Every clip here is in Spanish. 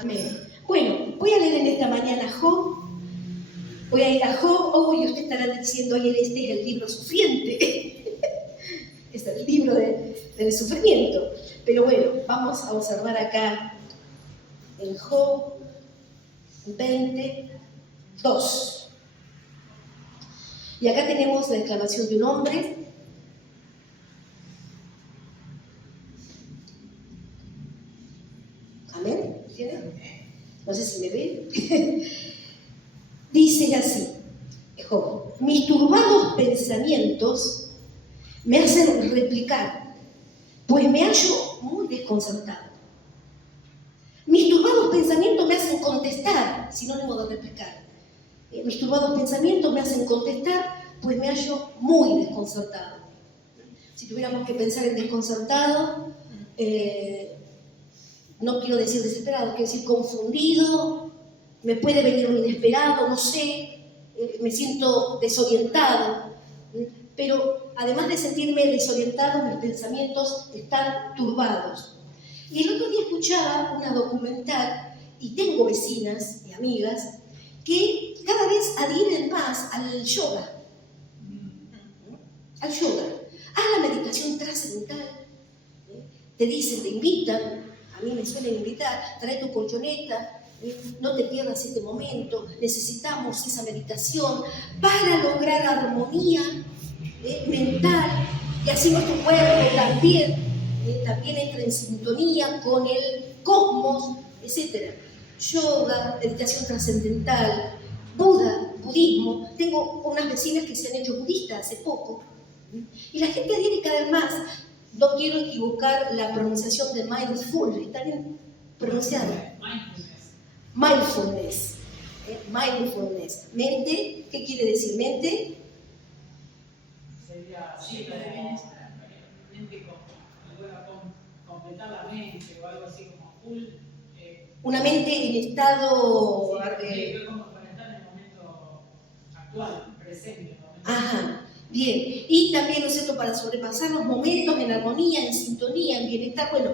Amén. Bueno, voy a leer en esta mañana Job. Voy a ir a Job. Y usted estará diciendo, oye, este es el libro sufriente. Es el libro del sufrimiento. Pero bueno, vamos a observar acá en Job 22. Y acá tenemos la exclamación de un hombre. Amén. ¿Entienden? No sé si me ven. Dice así, Job: mis turbados pensamientos me hacen replicar, pues me hallo muy desconcertado. Mis turbados pensamientos me hacen contestar, sinónimo de replicar. Mis turbados pensamientos me hacen contestar, pues me hallo muy desconcertado. Si tuviéramos que pensar en desconcertado, no quiero decir desesperado, quiero decir confundido, me puede venir un inesperado, no sé, me siento desorientado. Pero además de sentirme desorientado, mis pensamientos están turbados. Y el otro día escuchaba una documental, y tengo vecinas y amigas que cada vez adhieren más al yoga. Al yoga, a la meditación trascendental. Te dicen, te invitan, a mí me suelen invitar, trae tu colchoneta, no te pierdas este momento, necesitamos esa meditación para lograr armonía mental, y así nuestro cuerpo también entra en sintonía con el cosmos, etc. Yoga, meditación trascendental, Buda, budismo. Tengo unas vecinas que se han hecho budistas hace poco, y la gente adhiere cada vez más. No quiero equivocar la pronunciación de mindfulness. ¿Está bien pronunciado? Mindfulness. Mindfulness. Mente, ¿qué quiere decir mente? Sería así, mente completar la mente o algo así como full. Una mente en estado. Sí, como conectar en el momento actual, presente. Ajá, bien. Y también, ¿no es cierto?, para sobrepasar los momentos en armonía, en sintonía, en bienestar. Bueno,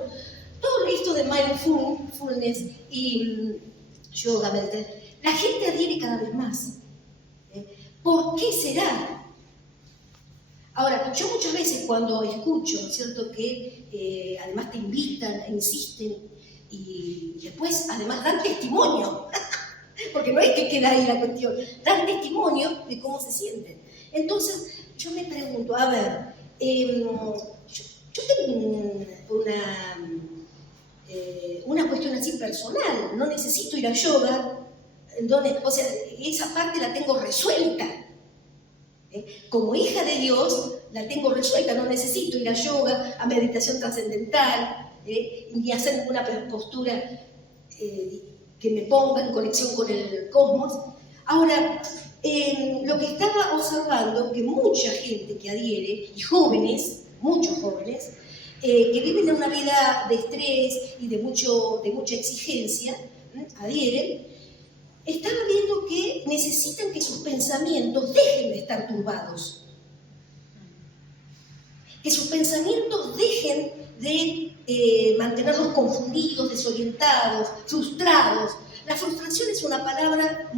todo esto de mindfulness y yoga, la gente adhiere cada vez más. ¿Por qué será? Ahora, yo muchas veces cuando escucho, ¿no es cierto?, que además te invitan, insisten, y después además dan testimonio, porque no es que queda ahí la cuestión, dan testimonio de cómo se sienten. Entonces, yo me pregunto, a ver, yo tengo una cuestión así personal, no necesito ir a yoga, o sea, esa parte la tengo resuelta. Como hija de Dios, la tengo resuelta, no necesito ir a yoga, a meditación trascendental, ni hacer ninguna postura que me ponga en conexión con el cosmos. Ahora, lo que estaba observando, que mucha gente que adhiere, y jóvenes, muchos jóvenes, que viven en una vida de estrés y de mucha exigencia, adhieren, están viendo que necesitan que sus pensamientos dejen de estar turbados. Que sus pensamientos dejen de mantenerlos confundidos, desorientados, frustrados. La frustración es una palabra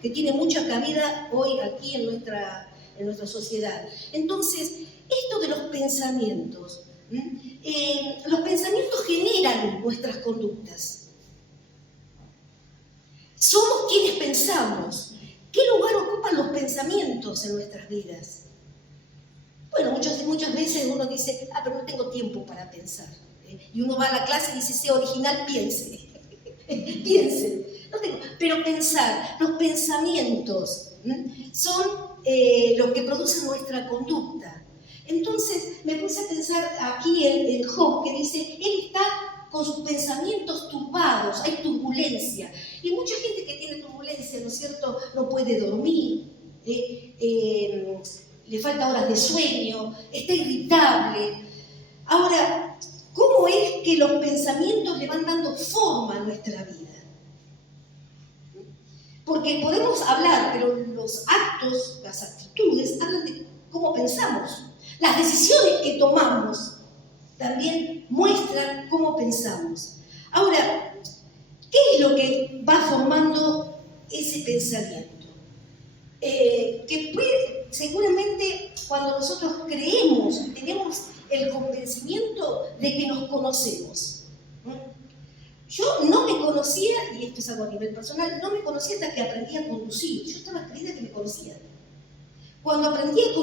que tiene mucha cabida hoy aquí en nuestra sociedad. Entonces, esto de los pensamientos generan nuestras conductas. Somos quienes pensamos. ¿Qué lugar ocupan los pensamientos en nuestras vidas? Bueno, muchas veces uno dice, pero no tengo tiempo para pensar. Y uno va a la clase y dice, sea original, piense. Piense. Pero pensar, los pensamientos son los que producen nuestra conducta. Entonces me puse a pensar aquí en Job, que dice, él está con sus pensamientos turbados, hay turbulencia. Y mucha gente que tiene turbulencia, ¿no es cierto?, no puede dormir, le falta horas de sueño, está irritable. Ahora, ¿cómo es que los pensamientos le van dando forma a nuestra vida? Porque podemos hablar, pero los actos, las actitudes, hablan de cómo pensamos. Las decisiones que tomamos también muestran cómo pensamos. Ahora, ¿qué es ese pensamiento. Que puede, seguramente cuando nosotros creemos, tenemos el convencimiento de que nos conocemos. Yo no me conocía, y esto es algo a nivel personal, no me conocía hasta que aprendí a conducir. Yo estaba creída que me conocía. Cuando aprendí a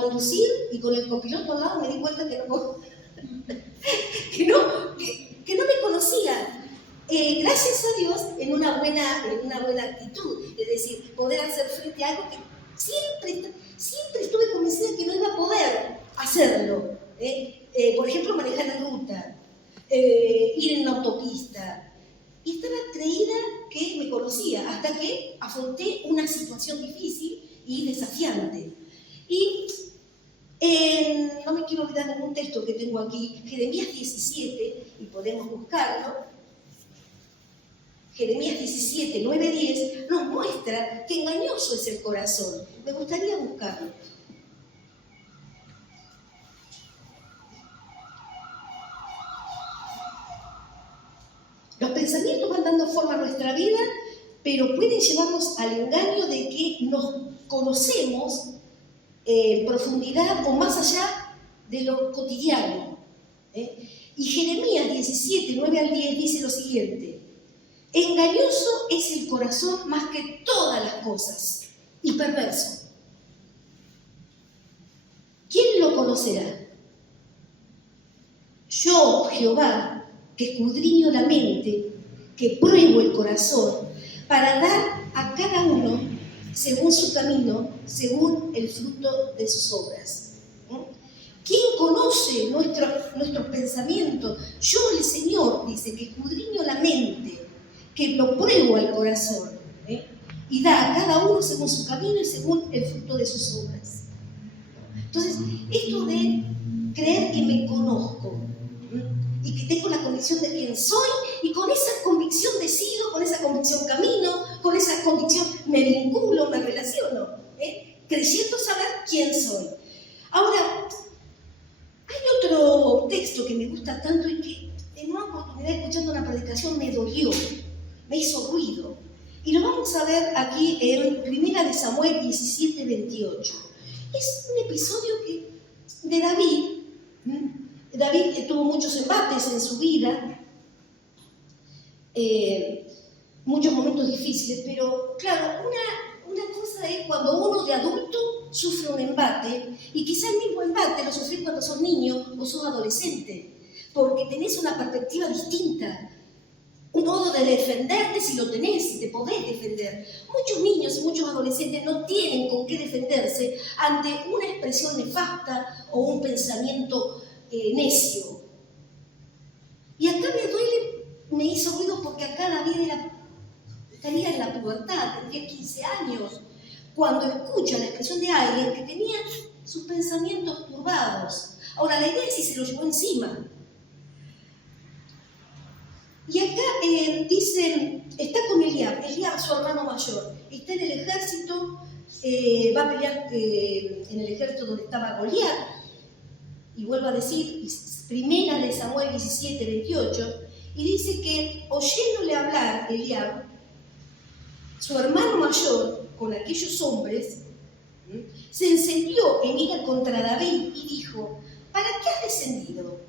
conducir y con el copiloto al lado me di cuenta que no me conocía. Gracias a Dios, en una buena actitud, es decir, poder hacer frente a algo que siempre estuve convencida que no iba a poder hacerlo. Por ejemplo, manejar en ruta, ir en una autopista. Y estaba creída que me conocía, hasta que afronté una situación difícil y desafiante. Y no me quiero olvidar ningún texto que tengo aquí, Jeremías 17, y podemos buscarlo. Jeremías 17, 9, 10, nos muestra que engañoso es el corazón. Me gustaría buscarlo. Los pensamientos van dando forma a nuestra vida, pero pueden llevarnos al engaño de que nos conocemos en profundidad o más allá de lo cotidiano. Y Jeremías 17, 9 al 10 dice lo siguiente: engañoso es el corazón más que todas las cosas y perverso. ¿Quién lo conocerá? Yo, Jehová, que escudriño la mente, que pruebo el corazón, para dar a cada uno según su camino, según el fruto de sus obras. ¿Quién conoce nuestros pensamientos? Yo, el Señor, dice, que escudriño la mente, que lo pruebo al corazón, y da a cada uno según su camino y según el fruto de sus obras. Entonces, esto de creer que me conozco, y que tengo la convicción de quién soy, y con esa convicción decido, con esa convicción camino, con esa convicción me vinculo, me relaciono, creyendo saber quién soy. Ahora, hay otro texto que me gusta tanto y que en una oportunidad escuchando una predicación me dolió, me hizo ruido. Y lo vamos a ver aquí en 1 Samuel 17, 28. Es un episodio de David. David tuvo muchos embates en su vida, muchos momentos difíciles, pero claro, una cosa es cuando uno de adulto sufre un embate, y quizá el mismo embate lo sufrís cuando sos niño o sos adolescente, porque tenés una perspectiva distinta, un modo de defenderte si lo tenés, si te podés defender. Muchos niños y muchos adolescentes no tienen con qué defenderse ante una expresión nefasta o un pensamiento necio. Y acá me hizo ruido porque acá David estaría en la pubertad, tendría 15 años, cuando escucha la expresión de alguien que tenía sus pensamientos turbados. Ahora, la idea es si se lo llevó encima. Y acá dice, está con Eliab, su hermano mayor, está en el ejército, va a pelear en el ejército donde estaba Goliat. Y vuelvo a decir, 1 Samuel 17, 28, y dice que oyéndole hablar Eliab, su hermano mayor, con aquellos hombres, se encendió en ira contra David y dijo: ¿para qué has descendido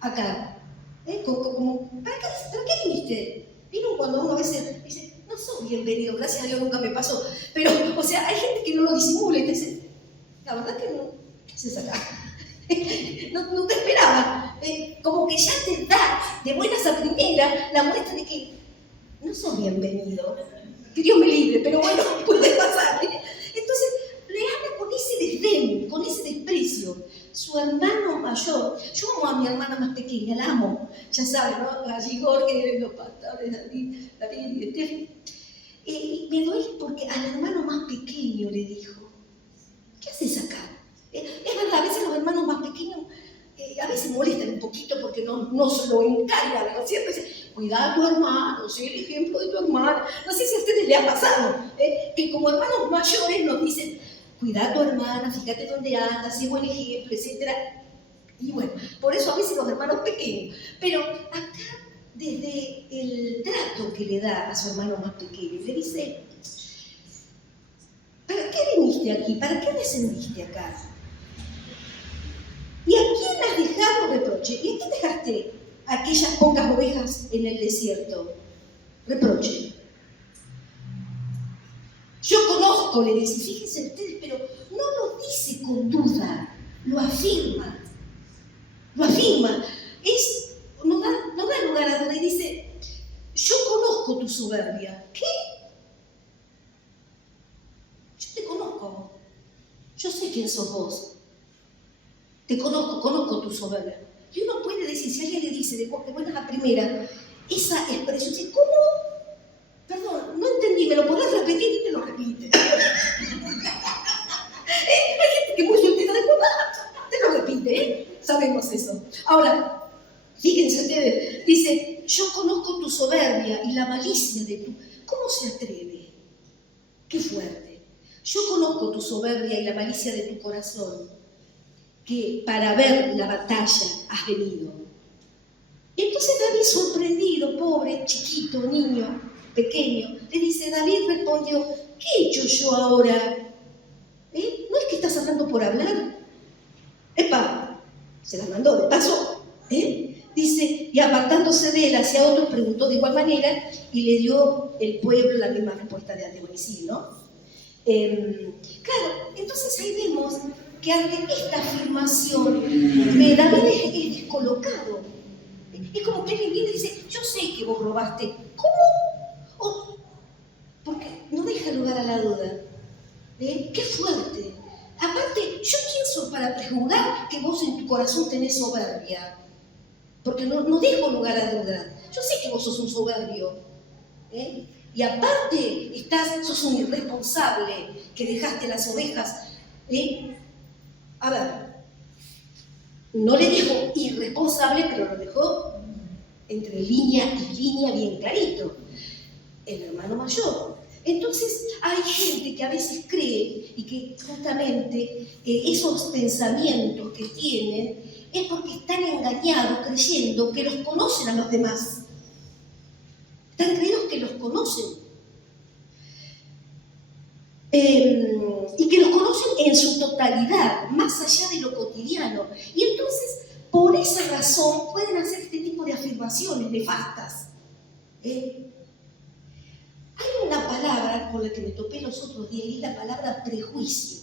acá? ¿Para qué viniste? ¿Vieron cuando uno a veces dice, no soy bienvenido, gracias a Dios nunca me pasó? Pero, o sea, hay gente que no lo disimula y te dice, la verdad que no, ¿qué haces acá? No te esperaba. Como que ya te da de buenas a primera la muestra de que no sos bienvenido. Que Dios me libre, pero bueno, puede pasar. Entonces le habla con ese desdén, con ese desprecio. Su hermano mayor, yo amo a mi hermana más pequeña, la amo, ya saben, ¿no? Allí Jorge, los pastores, David y Steffi. Me duele porque al hermano más pequeño le dijo: ¿qué haces acá? Es verdad, a veces los hermanos más pequeños a veces molestan un poquito porque nos lo encargan, ¿no es cierto? Dicen, cuidado a tu hermano, sé el ejemplo de tu hermano. No sé si a ustedes les ha pasado, que como hermanos mayores nos dicen, cuidado a tu hermana, fíjate dónde anda, sé buen ejemplo, etc. Y bueno, por eso a veces los hermanos pequeños. Pero acá, desde el trato que le da a su hermano más pequeño, le dice, viniste aquí? ¿Para qué descendiste acá? ¿Y a quién has dejado reproche? ¿Y a quién dejaste aquellas pocas ovejas en el desierto? Reproche. Yo conozco, le dice, fíjense ustedes, pero no lo dice con duda, lo afirma. Lo afirma. No da lugar a duda y dice, yo conozco tu soberbia. ¿Qué? Yo te conozco. Yo sé quién sos vos. Te conozco tu soberbia. Y uno puede decir, si alguien le dice de buenas a primera, esa expresión, dice, ¿cómo? Perdón, no entendí, ¿me lo podés repetir? Y te lo repite. Hay gente que muy suelta de te lo repite, sabemos eso. Ahora, fíjense ustedes, dice, yo conozco tu soberbia y la malicia de tu... ¿Cómo se atreve? Qué fuerte. Yo conozco tu soberbia y la malicia de tu corazón, que para ver la batalla has venido. Y entonces David, sorprendido, pobre, chiquito, niño, pequeño, le dice, David respondió, ¿qué he hecho yo ahora? ¿No es que estás hablando por hablar? ¡Epa! Se la mandó de paso. Dice, y apartándose de él hacia otro, preguntó de igual manera y le dio el pueblo la misma respuesta de Adonisil, ¿no? Claro, entonces ahí vemos que ante esta afirmación David es descolocado. Es como que alguien viene y dice, yo sé que vos robaste. ¿Cómo? Porque no deja lugar a la duda. ¡Qué fuerte! Aparte, ¿yo quién soy para prejuzgar que vos en tu corazón tenés soberbia? Porque no dejo lugar a duda. Yo sé que vos sos un soberbio. Y aparte, sos un irresponsable que dejaste las ovejas. A ver, no le dijo irresponsable, pero lo dejó entre línea y línea bien clarito. El hermano mayor. Entonces hay gente que a veces cree y que justamente esos pensamientos que tienen es porque están engañados creyendo que los conocen a los demás. Están creídos que los conocen. Y que los conocen en su totalidad, más allá de lo cotidiano. Y entonces, por esa razón, pueden hacer este tipo de afirmaciones nefastas. Hay una palabra con la que me topé los otros días y es la palabra prejuicio.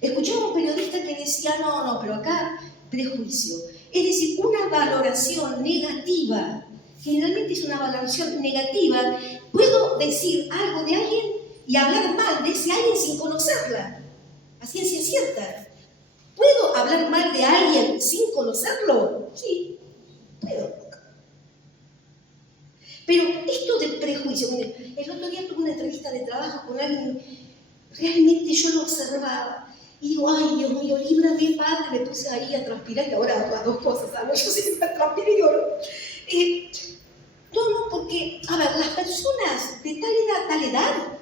Escuchaba a un periodista que decía, no, pero acá prejuicio. Es decir, una valoración negativa. Generalmente es una valoración negativa. Puedo decir algo de alguien y hablar mal de ese alguien sin conocerla, a ciencia cierta. ¿Puedo hablar mal de alguien sin conocerlo? Sí, puedo. Pero esto de prejuicio, miren, el otro día tuve una entrevista de trabajo con alguien, realmente yo lo observaba y digo, ay Dios mío, líbrame Padre, me puse ahí a transpirar y ahora las dos cosas, ¿sabes? Yo siempre transpiro y lloro. No, porque, a ver, las personas de tal edad,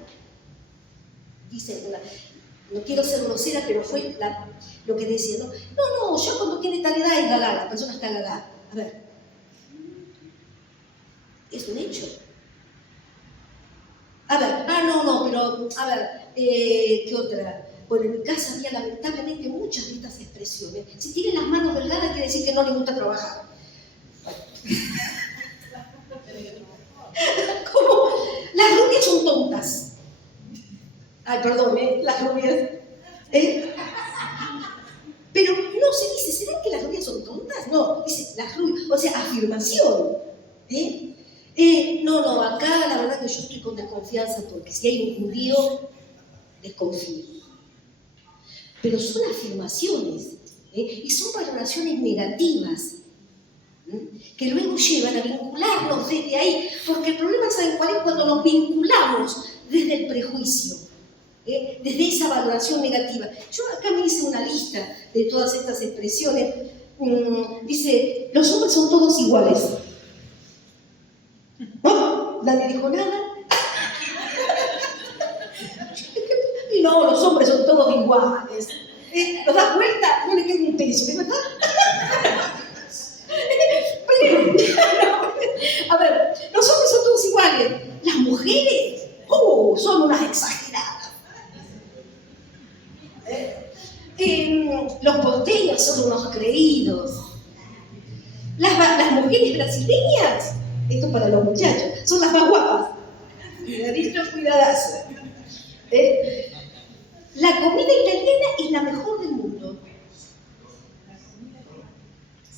dice una, no quiero ser grosera, pero fue lo que decía, ¿no? No, yo cuando tiene tal edad es gaga, la persona está gaga. A ver, es un hecho. A ver, no, pero, a ver, ¿qué otra? Bueno, en mi casa había lamentablemente muchas de estas expresiones. Si tiene las manos delgadas quiere decir que no le gusta trabajar. ¿Cómo? Las rubias son tontas. Ay, perdón, las rubias. Pero no, se dice, ¿será que las rubias son tontas? No, dice, las rubias, o sea, afirmación. No, acá la verdad que yo estoy con desconfianza porque si hay un judío, desconfío. Pero son afirmaciones, y son valoraciones negativas, que luego llevan a vincularnos desde ahí, porque el problema, ¿saben cuál es? Cuando nos vinculamos desde el prejuicio, desde esa valoración negativa. Yo acá me hice una lista de todas estas expresiones. Dice, los hombres son todos iguales. ¿No? Nadie dijo nada. No, los hombres son todos iguales. ¿Nos das vuelta? No le queda un peso, ¿verdad? A ver, los hombres son todos iguales. Las mujeres, son unas exageradas. son unos creídos. Las mujeres brasileñas, esto para los muchachos, son las más guapas. Cuidadito, cuidadazo. La comida italiana es la mejor del mundo.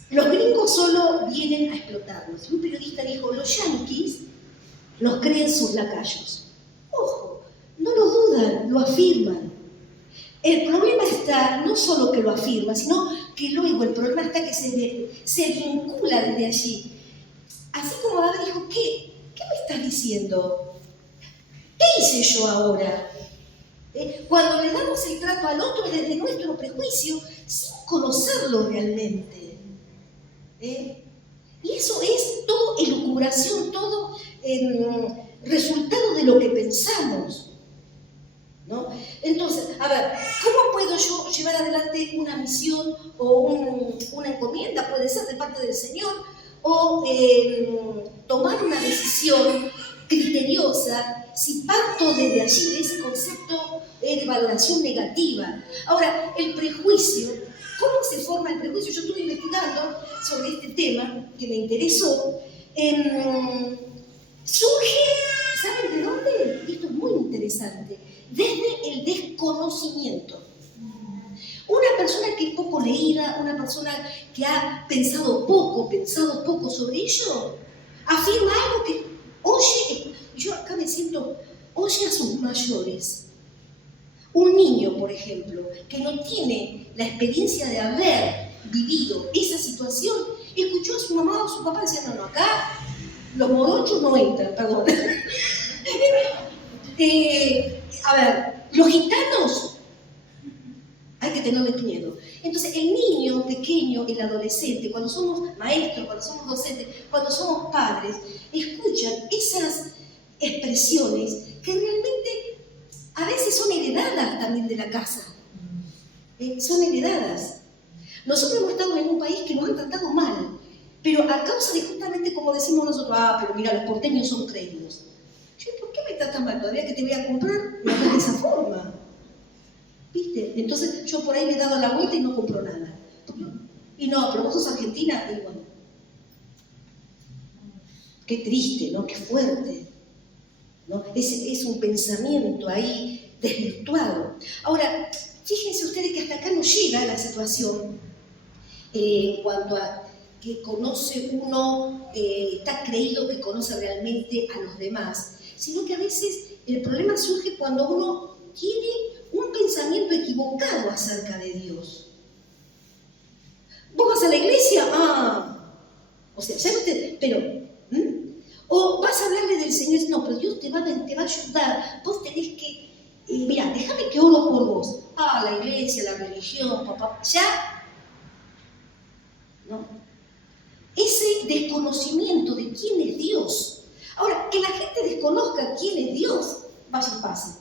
Los gringos solo vienen a explotarnos. Un periodista dijo, los yanquis nos creen sus lacayos. Ojo, no lo dudan, lo afirman. El problema está no solo que lo afirma, sino que luego el problema está que se vincula desde allí. Así como David dijo, ¿qué me estás diciendo? ¿Qué hice yo ahora? Cuando le damos el trato al otro desde nuestro prejuicio, sin conocerlo realmente. Y eso es todo elucubración, todo resultado de lo que pensamos, ¿no? Entonces, a ver, ¿cómo puedo yo llevar adelante una misión o una encomienda? Puede ser de parte del Señor, o tomar una decisión criteriosa si parto desde allí, de ese concepto de valoración negativa. Ahora, el prejuicio, ¿cómo se forma el prejuicio? Yo estuve investigando sobre este tema que me interesó. Surge, ¿saben de dónde? Esto es muy interesante. Desde el desconocimiento. Una persona que es poco leída, una persona que ha pensado poco sobre ello, afirma algo que oye, yo acá me siento, oye a sus mayores. Un niño, por ejemplo, que no tiene la experiencia de haber vivido esa situación, escuchó a su mamá o a su papá diciendo, no, acá los morochos no entran, perdón. A ver, los gitanos, hay que tenerles miedo. Entonces, el niño pequeño, el adolescente, cuando somos maestros, cuando somos docentes, cuando somos padres, escuchan esas expresiones que realmente a veces son heredadas también de la casa. Son heredadas. Nosotros hemos estado en un país que nos han tratado mal, pero a causa de justamente como decimos nosotros, pero mira, los porteños son creídos. Yo, ¿por qué me tratan mal? Todavía que te voy a comprar, me hablas de esa forma. ¿Viste? Entonces yo por ahí me he dado la vuelta y no compro nada. Y no, pero vos sos argentina, y bueno. Qué triste, ¿no? Qué fuerte, ¿no? Es un pensamiento ahí desvirtuado. Ahora, fíjense ustedes que hasta acá no llega la situación cuando que conoce uno, está creído que conoce realmente a los demás, sino que a veces el problema surge cuando uno tiene un pensamiento equivocado acerca de Dios. ¿Vos vas a la iglesia? O sea, ya no te... Pero... O vas a hablarle del Señor, no, pero Dios te va a ayudar, vos tenés que... mira, déjame que oro por vos. La iglesia, la religión, papá, ya... ¿No? Ese desconocimiento de quién es Dios. Ahora, que la gente desconozca quién es Dios, vaya y pase.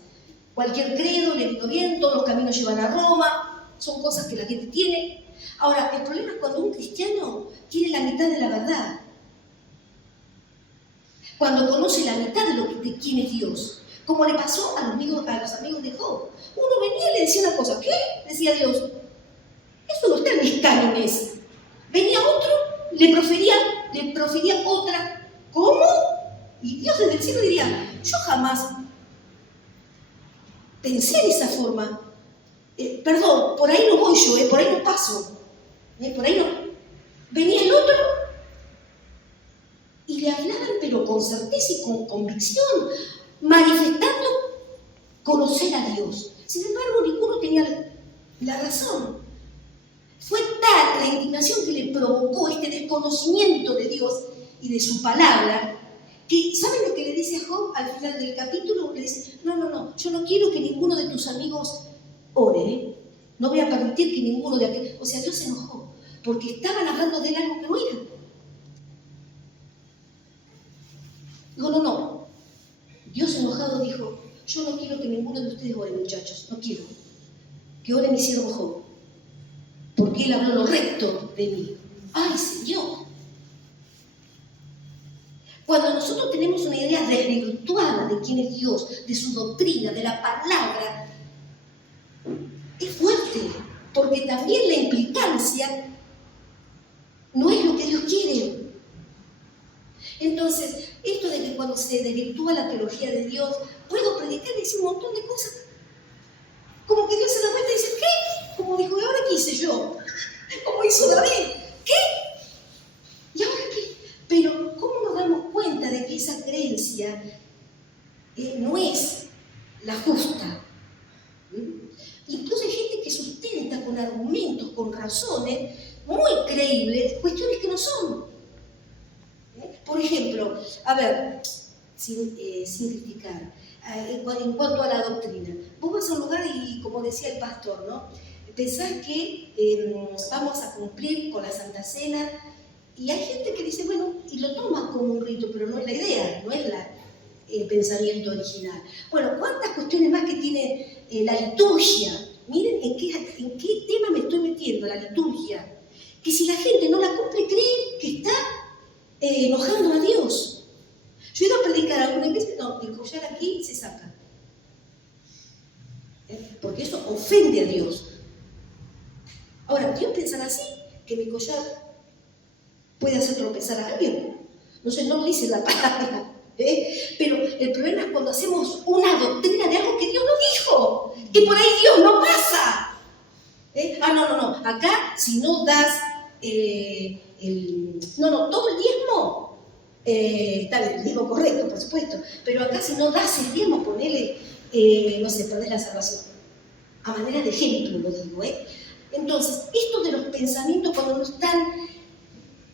Cualquier credo le vino bien, todos los caminos llevan a Roma, son cosas que la gente tiene. Ahora, el problema es cuando un cristiano tiene la mitad de la verdad. Cuando conoce la mitad de quién es Dios. Como le pasó a los amigos de Job. Uno venía y le decía una cosa. ¿Qué? Decía Dios. Eso no está en mis cánones. Venía otro, le profería otra. ¿Cómo? Y Dios desde el cielo diría, yo jamás pensé en esa forma. Perdón, por ahí no voy yo, por ahí no paso. Por ahí no. Venía el otro y le hablaban, pero con certeza y con convicción, manifestando conocer a Dios. Sin embargo, ninguno tenía la razón. Fue tal la indignación que le provocó este desconocimiento de Dios y de su palabra, que, ¿saben lo que le dice a Job al final del capítulo? Le dice, no, yo no quiero que ninguno de tus amigos ore, no voy a permitir que ninguno de aquellos... O sea, Dios se enojó, porque estaban hablando de él algo que no era. Digo, no. Dios enojado dijo, yo no quiero que ninguno de ustedes ore, muchachos, no quiero. Que ore mi siervo Job, porque él habló lo recto de mí. ¡Ay, Señor! Cuando nosotros tenemos una idea desvirtuada de quién es Dios, de su doctrina, de la palabra, es fuerte. ¿Por porque también la implicancia no es lo que Dios quiere. Entonces, esto de que cuando se desvirtúa la teología de Dios, puedo predicar y decir un montón de cosas, como que Dios se da cuenta y dice, ¿qué? Como dijo, ¿y ahora qué hice yo? Como hizo David, ¿qué? ¿Y ahora qué? Pero, ¿cómo nos damos cuenta de que esa creencia no es la justa? Incluso hay gente que sustenta con argumentos, con razones muy creíbles, cuestiones que no son. Por ejemplo, a ver, sin criticar, en cuanto a la doctrina, vos vas a un lugar y, como decía el pastor, ¿no? Pensás que vamos a cumplir con la Santa Cena, y hay gente que dice, bueno, y lo toma como un rito, pero no es la idea, no es el pensamiento original. Bueno, ¿cuántas cuestiones más que tiene la liturgia? Miren en qué tema me estoy metiendo, la liturgia. Que si la gente no la cumple, cree que está enojando a Dios. Yo he ido a predicar a alguna iglesia, no, el collar aquí se saca. Porque eso ofende a Dios. Ahora, Dios pensará así, que mi collar puede hacer tropezar a alguien. No sé, no lo dice la palabra. Pero el problema es cuando hacemos una doctrina de algo que Dios no dijo, que por ahí Dios no pasa. No, acá si no das todo el diezmo, está bien, el diezmo correcto, por supuesto, pero acá si no das el diezmo, ponele, no sé, perdés la salvación. A manera de ejemplo lo digo, Entonces, esto de los pensamientos cuando no están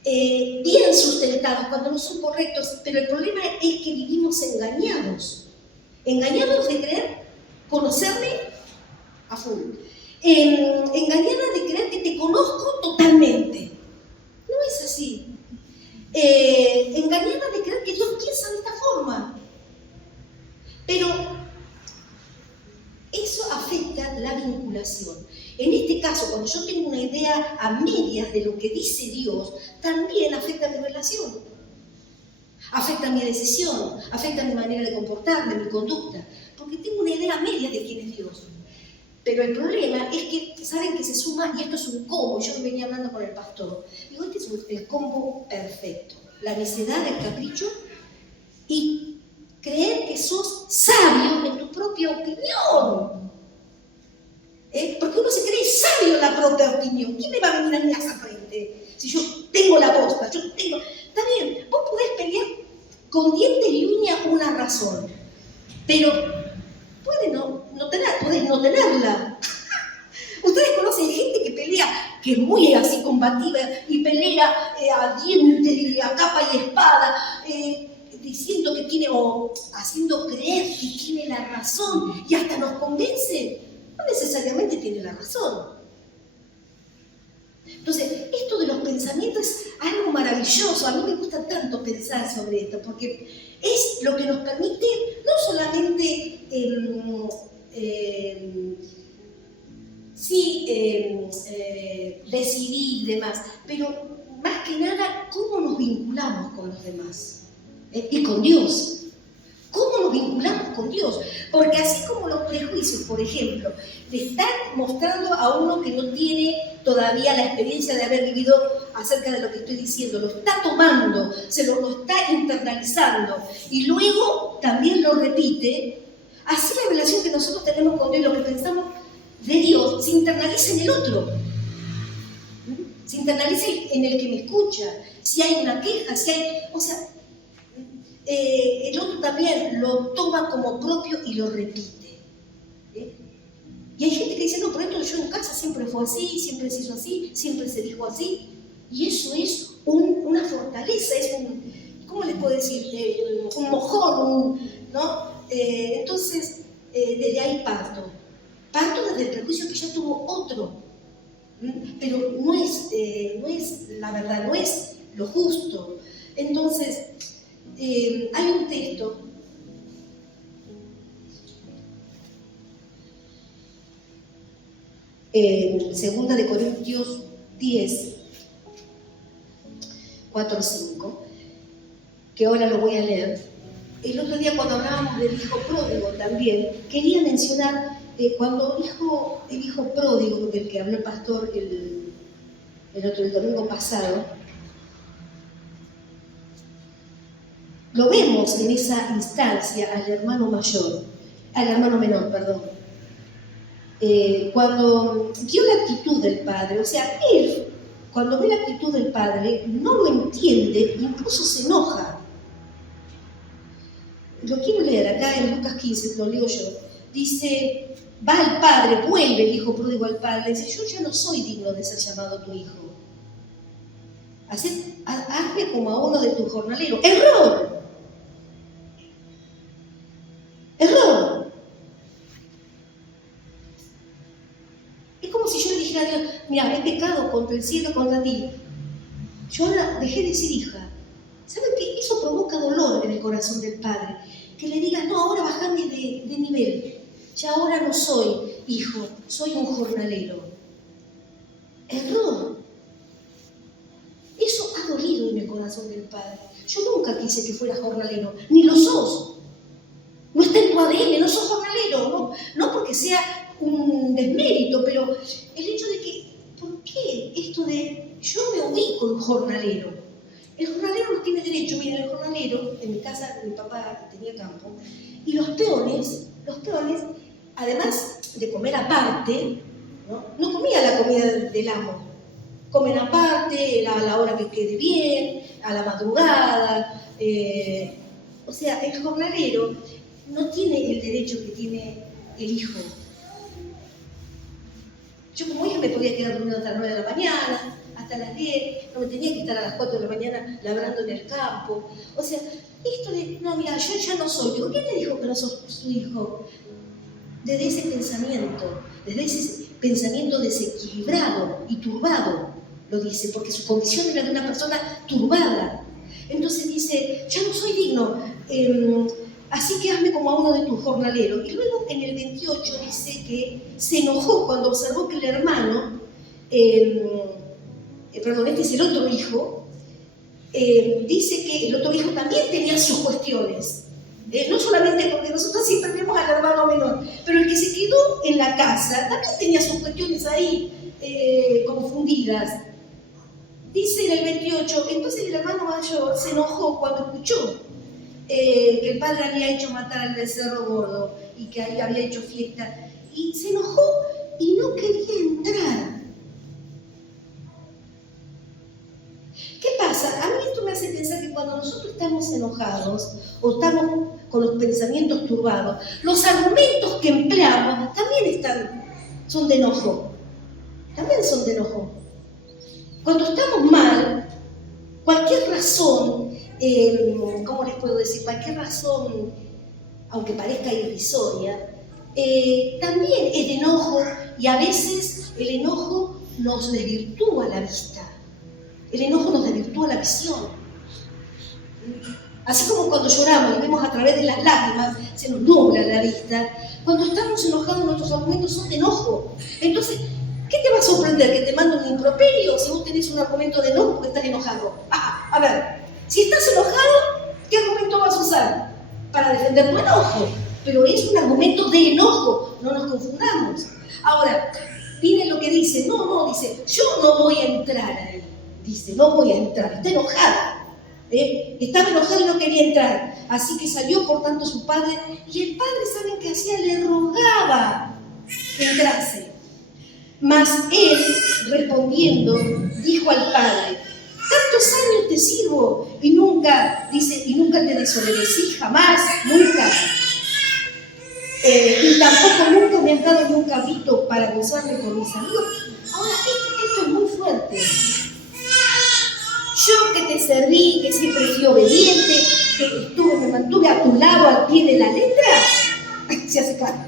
bien sustentados, cuando no son correctos, pero el problema es que vivimos engañados de creer, conocerme a full, engañada de creer que te conozco totalmente. No es así. Engañada de creer que Dios piensa de esta forma. Pero eso afecta la vinculación. En este caso, cuando yo tengo una idea a medias de lo que dice Dios, también afecta mi relación, afecta mi decisión, afecta mi manera de comportarme, mi conducta, porque tengo una idea a medias de quién es Dios. Pero el problema es que, ¿saben que se suma? Y esto es un combo, yo venía hablando con el pastor, digo, este es el combo perfecto, la necedad, el capricho y creer que sos sabio en tu propia opinión. Porque uno se cree sabio en la propia opinión. ¿Quién me va a venir a mí a esa frente? Si yo tengo la posta, Está bien, vos podés pelear con dientes y uñas una razón, pero podés no tenerla. Ustedes conocen gente que pelea, que es muy así combativa, y pelea a dientes y a capa y espada, diciendo que tiene, o haciendo creer que tiene la razón, y hasta nos convence. No necesariamente tiene la razón. Entonces, esto de los pensamientos es algo maravilloso. A mí me gusta tanto pensar sobre esto, porque es lo que nos permite no solamente decidir y demás, pero más que nada cómo nos vinculamos con los demás y con Dios. ¿Cómo nos vinculamos con Dios? Porque así como los prejuicios, por ejemplo, le están mostrando a uno que no tiene todavía la experiencia de haber vivido acerca de lo que estoy diciendo, lo está tomando, lo está internalizando y luego también lo repite, así la relación que nosotros tenemos con Dios, lo que pensamos de Dios, se internaliza en el otro. Se internaliza en el que me escucha, si hay una queja, el otro también lo toma como propio y lo repite. Y hay gente que dice, no, por esto yo en casa siempre fue así, siempre se hizo así, siempre se dijo así. Y eso es una fortaleza, es ¿cómo les puedo decir? Un mojón, ¿no? Entonces, desde ahí parto. Parto desde el prejuicio que ya tuvo otro. Pero no es la verdad, no es lo justo. Entonces, hay un texto en 2 de Corintios 10, 4-5, que ahora lo voy a leer. El otro día cuando hablábamos del hijo pródigo también, quería mencionar Cuando el hijo pródigo del que habló el pastor el domingo pasado, lo vemos en esa instancia al hermano menor, perdón. Cuando vio la actitud del padre, o sea, él, cuando ve la actitud del padre, no lo entiende, incluso se enoja. Lo quiero leer acá en Lucas 15, lo leo yo. Dice, va el padre, vuelve el hijo pródigo al padre, dice, yo ya no soy digno de ser llamado tu hijo. Hazme como a uno de tus jornaleros. ¡Error! ¡Error! Es como si yo le dijera a Dios, mira, he pecado contra el cielo, contra ti. Yo ahora dejé de ser hija. ¿Saben qué? Eso provoca dolor en el corazón del padre. Que le digas, no, ahora bajame de nivel. Ya ahora no soy hijo, soy un jornalero. Error. Eso ha dolido en el corazón del padre. Yo nunca quise que fueras jornalero, ni lo sos. No está en tu ADN, no sos jornalero. No porque sea un desmérito, pero el hecho de que, ¿por qué esto de yo me ubico en jornalero? El jornalero no tiene derecho. Miren, el jornalero, en mi casa, mi papá tenía campo, y los peones, además de comer aparte, no comía la comida del amo. Comen aparte, a la hora que quede bien, a la madrugada. O sea, el jornalero no tiene el derecho que tiene el hijo. Yo como hija me podía quedar durmiendo hasta las 9 de la mañana, hasta las 10, no me tenía que estar a las 4 de la mañana labrando en el campo. O sea, esto de, no, mira, yo ya no soy. Digo, ¿quién te dijo que no sos su hijo? Desde ese pensamiento desequilibrado y turbado, lo dice, porque su condición era de una persona turbada. Entonces dice, ya no soy digno, así que hazme como a uno de tus jornaleros. Y luego en el 28 dice que se enojó cuando observó que el hermano, este es el otro hijo, dice que el otro hijo también tenía sus cuestiones. No solamente porque nosotros siempre vemos al hermano menor, pero el que se quedó en la casa también tenía sus cuestiones ahí confundidas. Dice en el 28, entonces el hermano mayor se enojó cuando escuchó que el padre había hecho matar al becerro gordo y que ahí había hecho fiesta, y se enojó y no quería entrar. ¿Qué pasa? A mí esto me hace pensar que cuando nosotros estamos enojados o estamos con los pensamientos turbados, los argumentos que empleamos también son de enojo. También son de enojo. Cuando estamos mal, cualquier razón, ¿cómo les puedo decir? Cualquier razón, aunque parezca irrisoria, también es de enojo, y a veces el enojo nos desvirtúa la vista. El enojo nos desvirtúa la visión. Así como cuando lloramos y vemos a través de las lágrimas, se nos nubla la vista. Cuando estamos enojados, nuestros argumentos son de enojo. Entonces, ¿qué te va a sorprender? ¿Que te mando un improperio si vos tenés un argumento de enojo porque estás enojado? A ver, si estás enojado, ¿qué argumento vas a usar? Para defender tu enojo. Pero es un argumento de enojo, no nos confundamos. Ahora, viene lo que dice, dice, yo no voy a entrar ahí. Dice, no voy a entrar, está enojada. Estaba enojada y no quería entrar. Así que salió por tanto su padre, y el padre, ¿saben qué hacía? Le rogaba que entrase. Mas él, respondiendo, dijo al padre, tantos años te sirvo y nunca te desobedecí, jamás, nunca. Y tampoco nunca me han dado ni un cabrito para gozarme con mis amigos. Ahora, esto es muy fuerte. Yo que te serví, que siempre fui obediente, que me mantuve a tu lado al pie de la letra, se hace claro.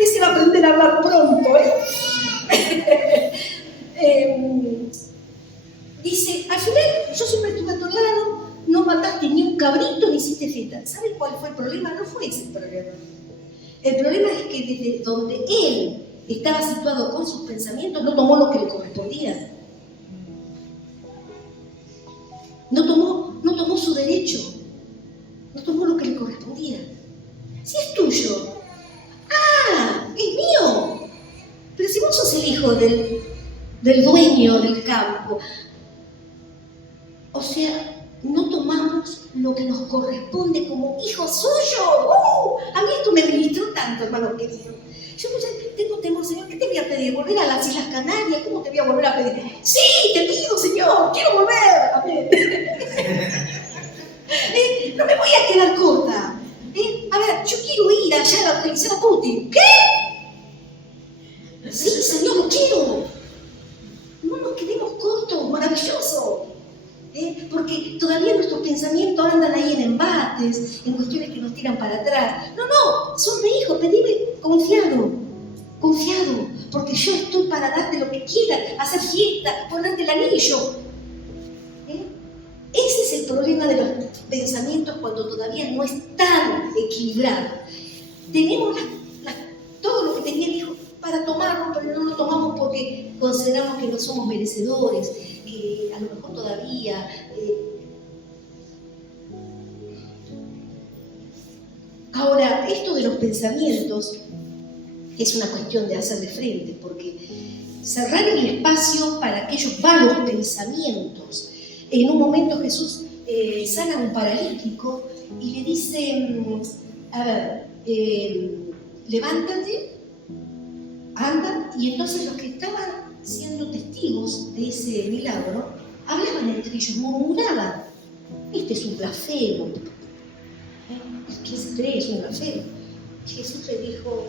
Ese va a aprender a hablar pronto, Dice, al final, yo siempre estuve a tu lado, no mataste ni un cabrito ni hiciste fiesta. ¿Saben cuál fue el problema? No fue ese el problema. El problema es que desde donde él estaba situado con sus pensamientos, no tomó lo que le correspondía. No tomó su derecho, no tomó lo que le correspondía. Si es tuyo, hijo del dueño del campo. O sea, no tomamos lo que nos corresponde como hijos suyos. A mí esto me ministró tanto, hermano querido. Yo tengo temor, Señor, ¿qué te voy a pedir? ¿Volver a las Islas Canarias? ¿Cómo te voy a volver a pedir? Sí, te pido, Señor, quiero volver. Amén. No me voy a quedar corta. A ver, yo quiero ir allá a la Universidad Putin. ¿Qué? Sí, Señor, lo quiero. No nos quedemos cortos, maravilloso. Porque todavía nuestros pensamientos andan ahí en embates, en cuestiones que nos tiran para atrás. No, son de hijo, pedime confiado, porque yo estoy para darte lo que quieras, hacer fiesta, ponerte el anillo. Ese es el problema de los pensamientos cuando todavía no están equilibrados. Tenemos todo lo que tenía el hijo para tomarlo, pero no lo tomamos porque consideramos que no somos merecedores, que a lo mejor todavía... Ahora, esto de los pensamientos es una cuestión de hacerle frente, porque cerrar el espacio para aquellos vanos pensamientos. En un momento Jesús sana a un paralítico y le dice, a ver, levántate, anda, y entonces los que estaban siendo testigos de ese milagro hablaban entre ellos, murmuraban, este es un blasfemo, ¿quién se cree? Es un blasfemo. Jesús le dijo,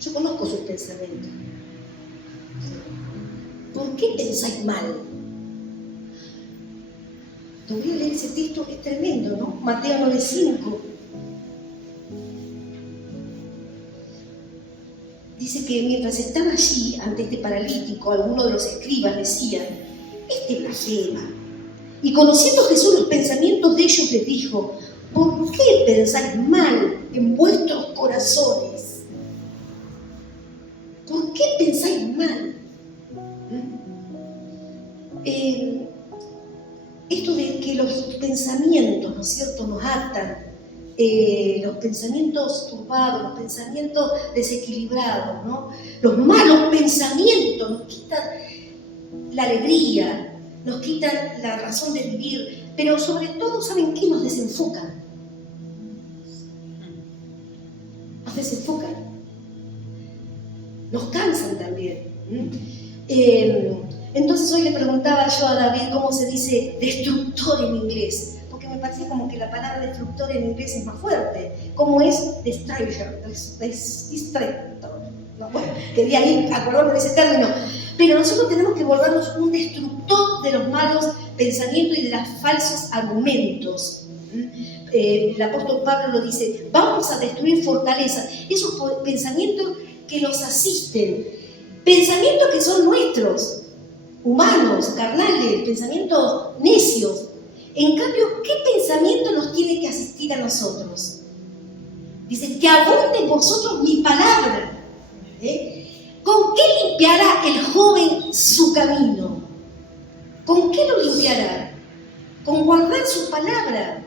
yo conozco sus pensamientos, ¿por qué pensáis mal? Te voy a leer ese texto, es tremendo, ¿no? Mateo 9:5. Dice que mientras estaba allí, ante este paralítico, algunos de los escribas decían, este blasfema. Y conociendo Jesús los pensamientos de ellos, les dijo, ¿por qué pensáis mal en vuestros corazones? ¿Por qué pensáis mal? Esto de que los pensamientos, ¿no es cierto?, nos atan, los pensamientos turbados, los pensamientos desequilibrados, ¿no? Los malos pensamientos nos quitan la alegría, nos quitan la razón de vivir, pero sobre todo, ¿saben qué? Nos desenfocan. Nos desenfocan. Nos cansan también. Entonces hoy le preguntaba yo a David cómo se dice destructor en inglés, porque me parece como que la palabra destructor en inglés es más fuerte. ¿Cómo es? Destroyer, distractor. No, bueno, quería ir acordarme de ese término. Pero nosotros tenemos que volvernos un destructor de los malos pensamientos y de los falsos argumentos. El apóstol Pablo lo dice, vamos a destruir fortalezas, esos pensamientos que nos asisten, pensamientos que son nuestros, humanos, carnales, pensamientos necios. En cambio, ¿qué pensamiento nos tiene que asistir a nosotros? Dice, que abunde en vosotros mi palabra. ¿Con qué limpiará el joven su camino? ¿Con qué lo limpiará? Con guardar su palabra.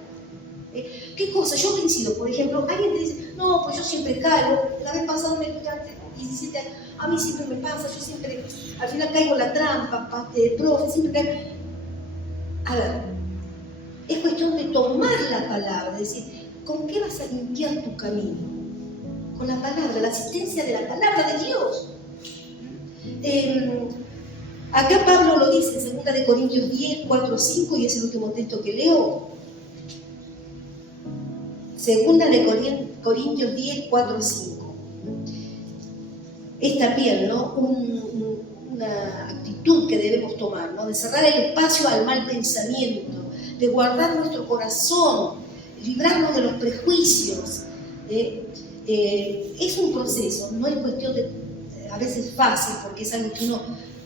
¿Qué cosa? Yo coincido, por ejemplo, alguien te dice, no, pues yo siempre caigo, la vez pasada me escuchaste 17 años, a mí siempre me pasa, yo siempre, al final caigo en la trampa, profe, siempre caigo. A ver, es cuestión de tomar la palabra, es decir, ¿con qué vas a limpiar tu camino? Con la palabra, la asistencia de la palabra de Dios. Acá Pablo lo dice en 2 Corintios 10, 4, 5, y es el último texto que leo. 2 Corintios 10, 4, 5. Es también, ¿no?, una actitud que debemos tomar, ¿no?, de cerrar el espacio al mal pensamiento, de guardar nuestro corazón, librarnos de los prejuicios. Es un proceso, no es cuestión de, a veces fácil, porque es algo que uno,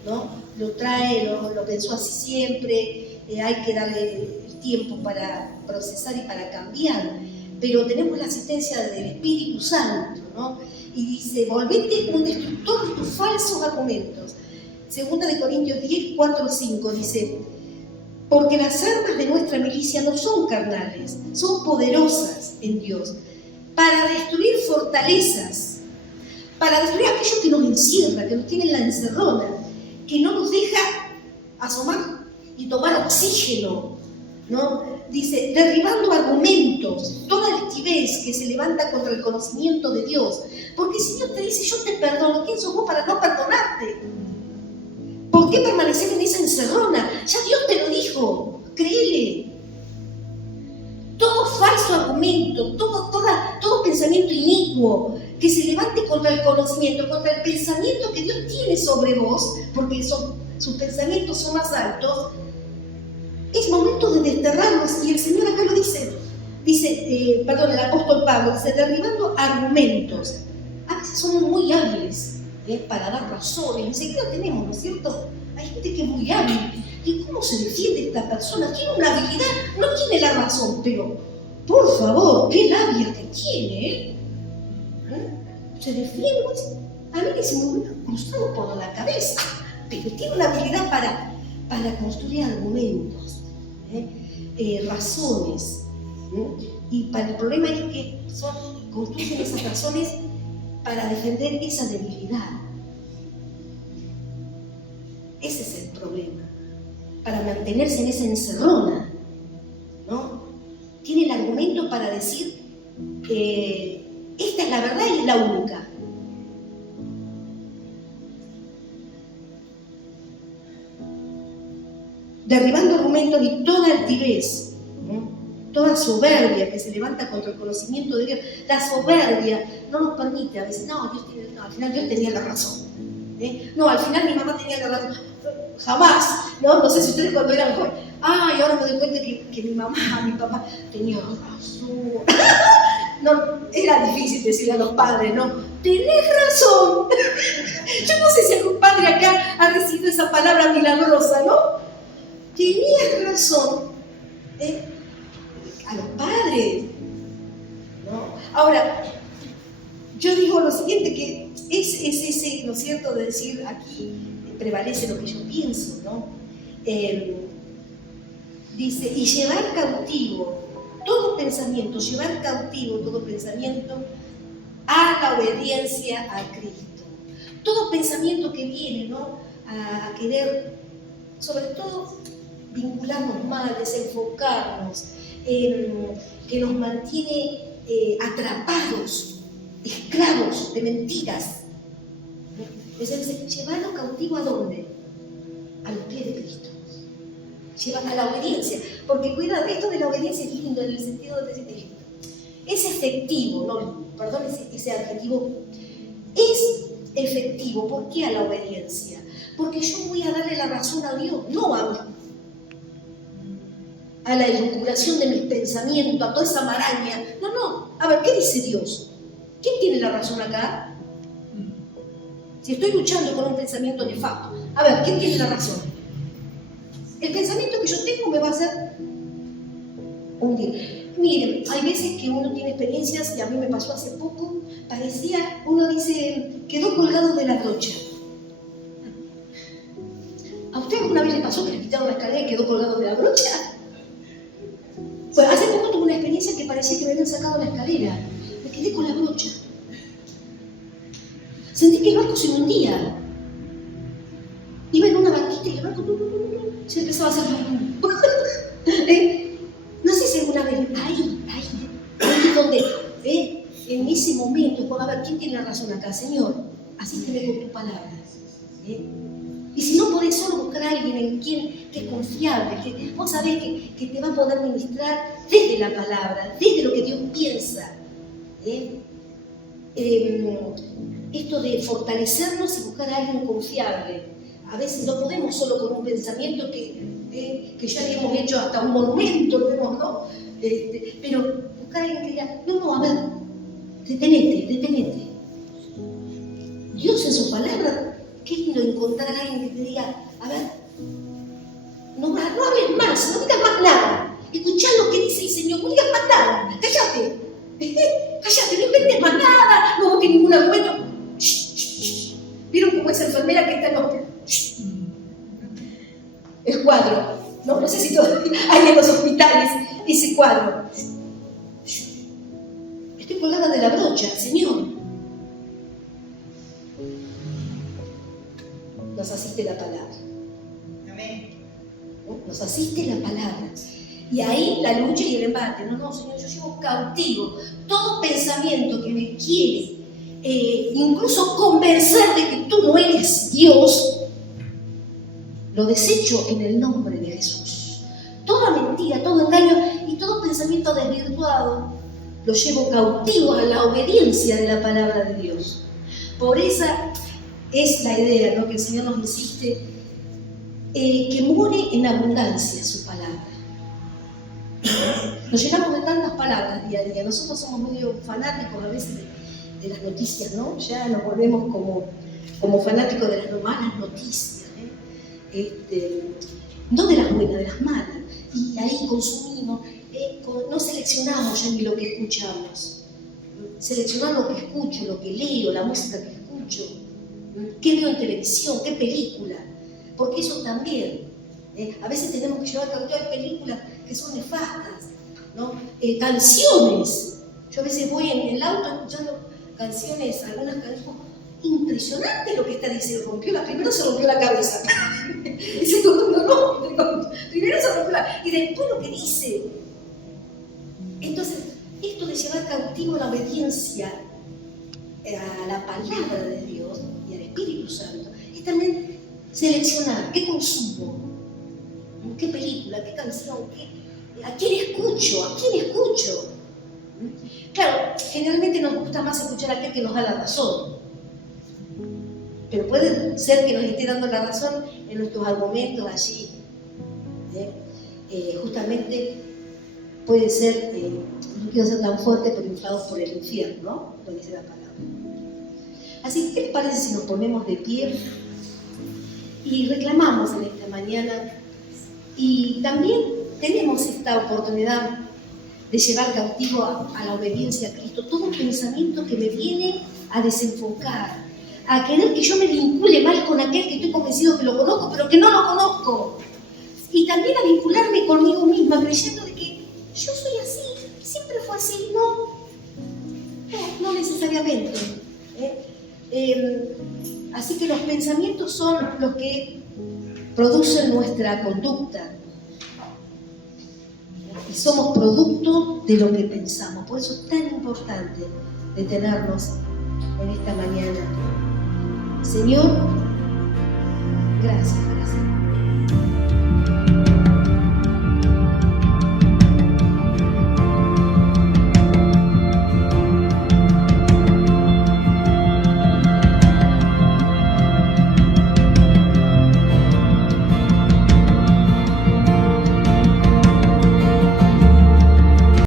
¿no?, lo trae, lo pensó así siempre, hay que darle el tiempo para procesar y para cambiar, pero tenemos la asistencia del Espíritu Santo, ¿no? Y dice, volvete un destructor de tus falsos argumentos. 2 Corintios 10, 4, 5 dice, porque las armas de nuestra milicia no son carnales, son poderosas en Dios, para destruir fortalezas, para destruir aquello que nos encierra, que nos tiene en la encerrona, que no nos deja asomar y tomar oxígeno, ¿no? Dice, derribando argumentos, toda altivez que se levanta contra el conocimiento de Dios. Porque si Dios te dice, yo te perdono, ¿quién sos vos para no perdonarte? ¿Por qué permanecer en esa encerrona? Ya Dios te lo dijo, créele. Todo falso argumento, todo pensamiento inicuo que se levante contra el conocimiento, contra el pensamiento que Dios tiene sobre vos, porque sus pensamientos son más altos, es momento de desterrarlos. Y el Señor acá lo dice, el apóstol Pablo, dice, derribando argumentos. A veces somos muy hábiles para dar razones, enseguida tenemos, ¿no es cierto? Hay gente que es muy hábil. ¿Y cómo se defiende esta persona? Tiene una habilidad, no tiene la razón, pero por favor, qué labia que tiene, Se defiende, a mí ni se me hubiera cruzado por la cabeza, pero tiene una habilidad para construir argumentos, razones, y el problema es que construyen esas razones para defender esa debilidad. Ese es el problema, para mantenerse en esa encerrona, ¿no? Tiene el argumento para decir que esta es la verdad y es la única. Derribando argumentos y toda altivez, toda soberbia que se levanta contra el conocimiento de Dios. La soberbia no nos permite a veces, al final Dios tenía la razón. No, al final mi mamá tenía la razón. Jamás, no sé si ustedes cuando eran jóvenes, y ahora me doy cuenta que mi mamá, mi papá tenía razón. No, era difícil decirle a los padres, ¿no? Tenés razón. Yo no sé si algún padre acá ha recibido esa palabra milagrosa, ¿no? Tenías razón. A los padres, ¿no? Ahora, yo digo lo siguiente, que es ese, ¿no es cierto?, de decir aquí prevalece lo que yo pienso, ¿no? Dice, y llevar cautivo todo pensamiento a la obediencia a Cristo. Todo pensamiento que viene, ¿no?, a querer, sobre todo, vincularnos mal, desenfocarnos, que nos mantiene atrapados, esclavos de mentiras. Entonces, llevarlo cautivo ¿a dónde? A los pies de Cristo. Lleva a la obediencia, porque cuidado, esto de la obediencia es lindo en el sentido de decir, es efectivo, perdón ese adjetivo, es efectivo. ¿Por qué a la obediencia? Porque yo voy a darle la razón a Dios, no a mí, a la elucubración de mis pensamientos, a toda esa maraña. No, a ver, ¿qué dice Dios? ¿Quién tiene la razón acá? Si estoy luchando con un pensamiento nefasto, a ver, ¿quién tiene la razón? El pensamiento que yo tengo me va a hacer hundir. Miren, hay veces que uno tiene experiencias, y a mí me pasó hace poco, uno dice, quedó colgado de la brocha. ¿A usted alguna vez le pasó que le quitaron la escalera y quedó colgado de la brocha? Bueno, hace poco tuve una experiencia que parecía que me habían sacado la escalera. Me quedé con la brocha. Sentí que el barco se hundía. Iba en una barquita y el barco se empezaba a hacer no sé si alguna vez, ahí donde, en ese momento, a ver, ¿quién tiene la razón acá? Señor, asísteme con tus palabras. Y si no podés solo buscar a alguien en quien que es confiable, que vos sabés que te va a poder ministrar desde la palabra, desde lo que Dios piensa. Esto de fortalecernos y buscar a alguien confiable. A veces no podemos solo con un pensamiento que ya le hemos hecho hasta un monumento, ¿no? Pero buscar a alguien que diga, no, a ver, detenete. Dios en su palabra, qué lindo encontrar a alguien que te diga, a ver, no hables más, no digas más nada. Escuchá lo que dice el Señor, no digas más nada, cállate, no inventes más nada, no busques ningún argumento. ¿Vieron cómo esa enfermera que está en los el cuadro? No sé si todavía hay en los hospitales ese cuadro. Estoy colgada de la brocha, Señor. Nos asiste la palabra. Amén. ¿No? Nos asiste la palabra. Y ahí la lucha y el embate. No, Señor, yo llevo cautivo todo pensamiento que me quiere incluso convencer de que tú no eres Dios. Lo desecho en el nombre de Jesús. Toda mentira, todo engaño y todo pensamiento desvirtuado lo llevo cautivo a la obediencia de la palabra de Dios. Por esa es la idea, ¿no?, que el Señor nos insiste, que more en abundancia su palabra. Nos llenamos de tantas palabras día a día. Nosotros somos medio fanáticos a veces de las noticias, ¿no? Ya nos volvemos como fanáticos de las malas noticias, no de las buenas, de las malas. Y ahí consumimos, no seleccionamos ya ni lo que escuchamos. Seleccionar lo que escucho, lo que leo, la música que escucho, qué veo en televisión, qué película. Porque eso también, a veces tenemos que llevar cautivo a películas que son nefastas, ¿no? Canciones. Yo a veces voy en el auto escuchando canciones, algunas canciones, impresionante lo que está diciendo. Primero se rompió la cabeza. Y segundo, no. Primero se rompió y después lo que dice. Entonces, esto de llevar cautivo la obediencia a la palabra de Dios y al Espíritu Santo es también seleccionar qué consumo, qué película, qué canción, a quién escucho. Claro, generalmente nos gusta más escuchar a aquel que nos da la razón, pero puede ser que nos esté dando la razón en nuestros argumentos allí. Justamente puede ser, no quiero ser tan fuerte, pero inflados por el infierno, ¿no? Lo dice la palabra. Así que, ¿qué les parece si nos ponemos de pie y reclamamos en esta mañana? Y también tenemos esta oportunidad de llevar cautivo a la obediencia a Cristo todo pensamiento que me viene a desenfocar, a querer que yo me vincule mal con aquel que estoy convencido que lo conozco, pero que no lo conozco. Y también a vincularme conmigo misma, creyendo de que yo soy así, siempre fue así. No necesariamente. Así que los pensamientos son los que producen nuestra conducta. Y somos producto de lo que pensamos. Por eso es tan importante detenernos en esta mañana. Señor, gracias.